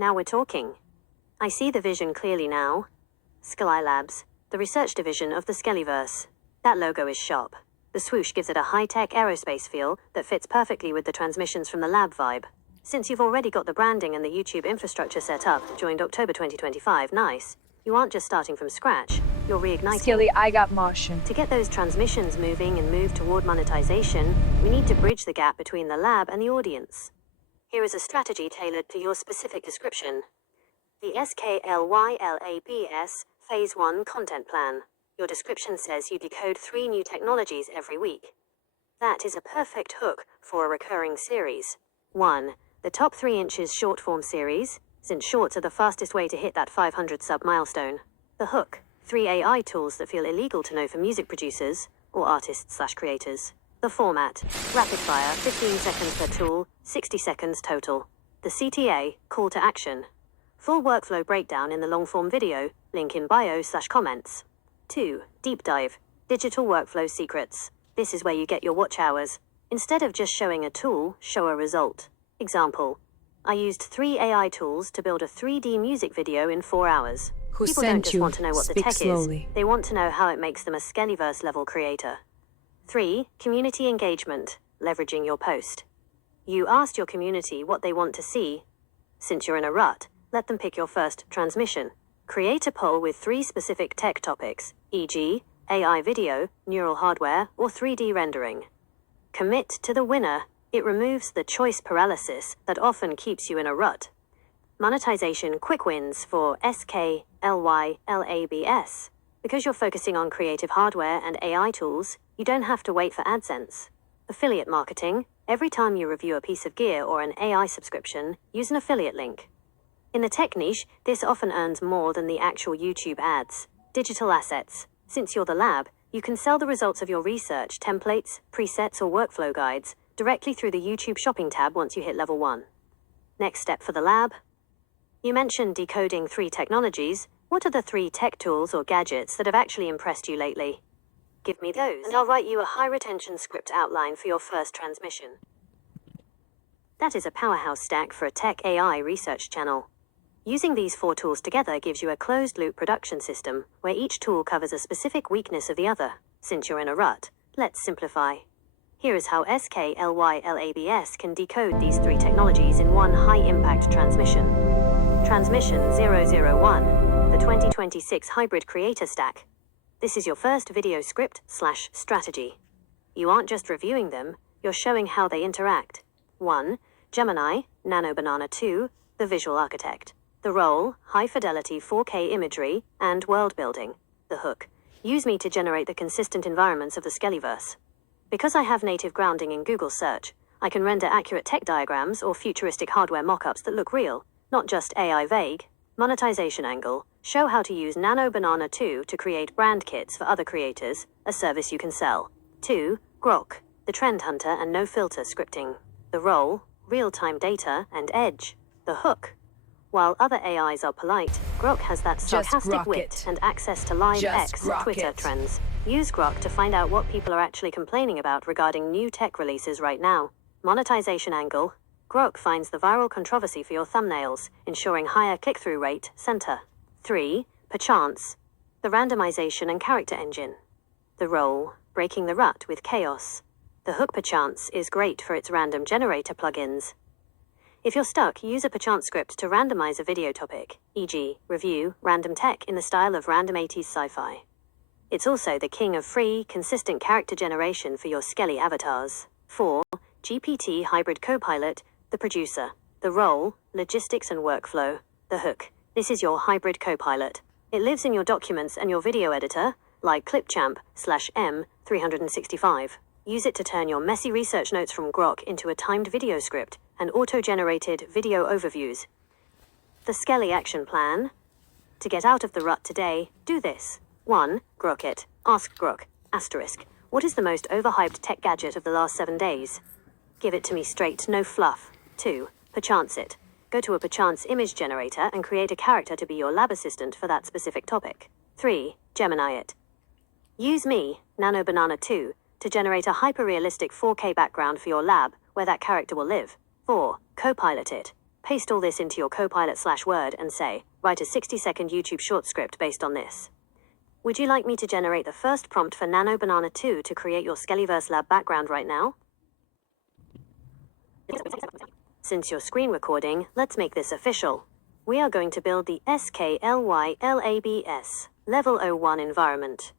Now we're talking. I see the vision clearly now. SKLYLABS, the research division of the SKLYverse. That logo is sharp. The swoosh gives it a high-tech aerospace feel that fits perfectly with the transmissions from the lab vibe. Since you've already got the branding and the YouTube infrastructure set up, joined October 2025, nice. You aren't just starting from scratch, you're reigniting. Skilly, I got motion. To get those transmissions moving and move toward monetization, we need to bridge the gap between the lab and the audience. Here is a strategy tailored to your specific description. The SKLYLABS Phase 1 Content Plan. Your description says you decode 3 new technologies every week. That is a perfect hook for a recurring series. 1. The top 3 inches short-form series, since shorts are the fastest way to hit that 500 sub milestone. The hook. 3 AI tools that feel illegal to know for music producers or artists/creators. The format. Rapid fire, 15 seconds per tool, 60 seconds total. The CTA, call to action. Full workflow breakdown in the long-form video, link in bio/comments. 2. Deep dive. Digital workflow secrets. This is where you get your watch hours. Instead of just showing a tool, show a result. Example. I used 3 AI tools to build a 3D music video in 4 hours. Who People sent don't just you? want to know what the Speak tech slowly. is. They want to know how it makes them a SKLYverse level creator. 3. Community engagement. Leveraging your post. You asked your community what they want to see. Since you're in a rut, let them pick your first transmission. Create a poll with 3 specific tech topics, e.g., AI video, neural hardware, or 3D rendering. Commit to the winner. It removes the choice paralysis that often keeps you in a rut. Monetization quick wins for SKLYLABS. Because you're focusing on creative hardware and AI tools, you don't have to wait for AdSense. Affiliate marketing. Every time you review a piece of gear or an AI subscription, use an affiliate link. In the tech niche, this often earns more than the actual YouTube ads. Digital assets. Since you're the lab, you can sell the results of your research, templates, presets, or workflow guides directly through the YouTube shopping tab once you hit level 1. Next step for the lab. You mentioned decoding 3 technologies. What are the 3 tech tools or gadgets that have actually impressed you lately? Give me those, and I'll write you a high-retention script outline for your first transmission. That is a powerhouse stack for a tech AI research channel. Using these 4 tools together gives you a closed-loop production system where each tool covers a specific weakness of the other. Since you're in a rut, let's simplify. Here is how SKLYLABS can decode these 3 technologies in one high-impact transmission. Transmission 001, the 2026 Hybrid Creator Stack. This is your first video script/strategy. You aren't just reviewing them, you're showing how they interact. 1. Gemini, Nano Banana 2, the visual architect. The role, high-fidelity 4K imagery, and world-building. The hook, use me to generate the consistent environments of the SKLYverse. Because I have native grounding in Google search, I can render accurate tech diagrams or futuristic hardware mock-ups that look real, not just AI vague. Monetization angle, show how to use Nano Banana 2 to create brand kits for other creators, a service you can sell. 2. Grok, the trend hunter and no-filter scripting. The role, real-time data and edge. The hook, while other AIs are polite, Grok has that sarcastic wit and access to live X Twitter trends. Use Grok to find out what people are actually complaining about regarding new tech releases right now. Monetization angle. Grok finds the viral controversy for your thumbnails, ensuring higher click-through rate. Center. 3. Perchance, the randomization and character engine. The role, breaking the rut with chaos. The hook Perchance is great for its random generator plugins. If you're stuck, use a Perchance script to randomize a video topic, e.g., review random tech in the style of random 80s sci-fi. It's also the king of free, consistent character generation for your Skelly avatars. 4. GPT Hybrid Copilot, the producer. The role, logistics and workflow. The hook, this is your hybrid copilot. It lives in your documents and your video editor, like Clipchamp/M365. Use it to turn your messy research notes from Grok into a timed video script and auto-generated video overviews. The Skelly action plan. To get out of the rut today, do this. 1. Grok it. Ask Grok, *, what is the most overhyped tech gadget of the last 7 days? Give it to me straight, no fluff. 2. Perchance it. Go to a Perchance image generator and create a character to be your lab assistant for that specific topic. 3. Gemini it. Use me, Nano Banana 2, to generate a hyper-realistic 4K background for your lab where that character will live. 4. Copilot it. Paste all this into your Copilot/Word and say, write a 60-second YouTube short script based on this. Would you like me to generate the first prompt for Nano Banana 2 to create your SKLYLABS background right now? Since you're screen recording, let's make this official. We are going to build the SKLYLABS Level 01 environment.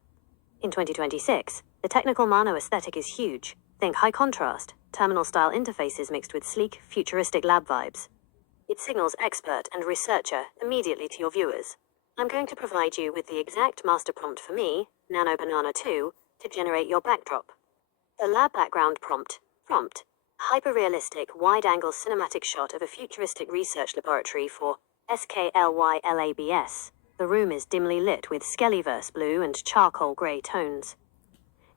In 2026, the technical Mano aesthetic is huge. Think high contrast, terminal-style interfaces mixed with sleek, futuristic lab vibes. It signals expert and researcher immediately to your viewers. I'm going to provide you with the exact master prompt for me, Nano Banana 2, to generate your backdrop. The lab background prompt. Hyper-realistic, wide-angle cinematic shot of a futuristic research laboratory for SKLYLABS. The room is dimly lit with SKLYVerse blue and charcoal grey tones.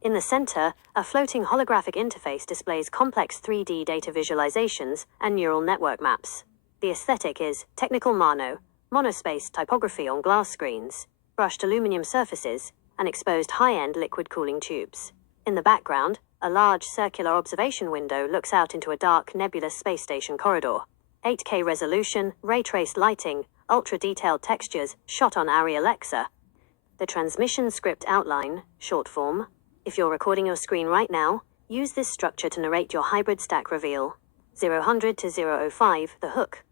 In the center, a floating holographic interface displays complex 3D data visualizations and neural network maps. The aesthetic is technical monospace typography on glass screens, brushed aluminum surfaces, and exposed high-end liquid cooling tubes. In the background, a large circular observation window looks out into a dark, nebulous space station corridor. 8K resolution, ray-traced lighting, ultra-detailed textures, shot on Arri Alexa. The transmission script outline, short form. If you're recording your screen right now, use this structure to narrate your hybrid stack reveal. 000 to 005, the hook.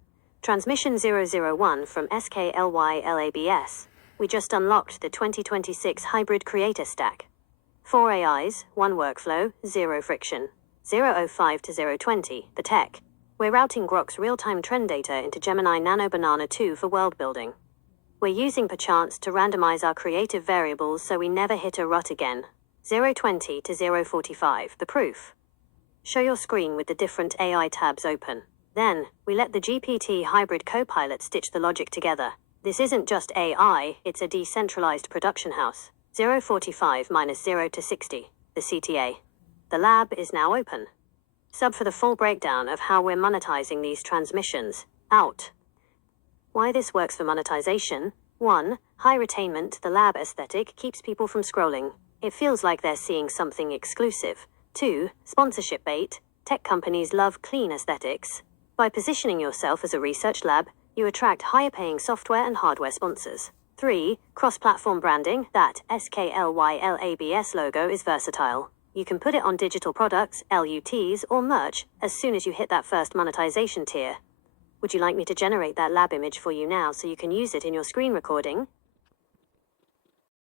Transmission 001 from SKLYLABS. We just unlocked the 2026 hybrid creator stack. 4 AIs, 1 workflow, 0 friction. 005 to 020, the tech. We're routing Grok's real-time trend data into Gemini Nano Banana 2 for world building. We're using perchance to randomize our creative variables so we never hit a rut again. 020 to 045, the proof. Show your screen with the different AI tabs open. Then, we let the GPT hybrid copilot stitch the logic together. This isn't just AI, it's a decentralized production house. 045 minus 0 to 60, the CTA. The lab is now open. Sub for the full breakdown of how we're monetizing these transmissions. Out. Why this works for monetization? 1. High retainment. The lab aesthetic keeps people from scrolling. It feels like they're seeing something exclusive. 2. Sponsorship bait. Tech companies love clean aesthetics. By positioning yourself as a research lab, you attract higher-paying software and hardware sponsors. 3. Cross-platform branding. That SKLYLABS logo is versatile. You can put it on digital products, LUTs, or merch as soon as you hit that first monetization tier. Would you like me to generate that lab image for you now so you can use it in your screen recording?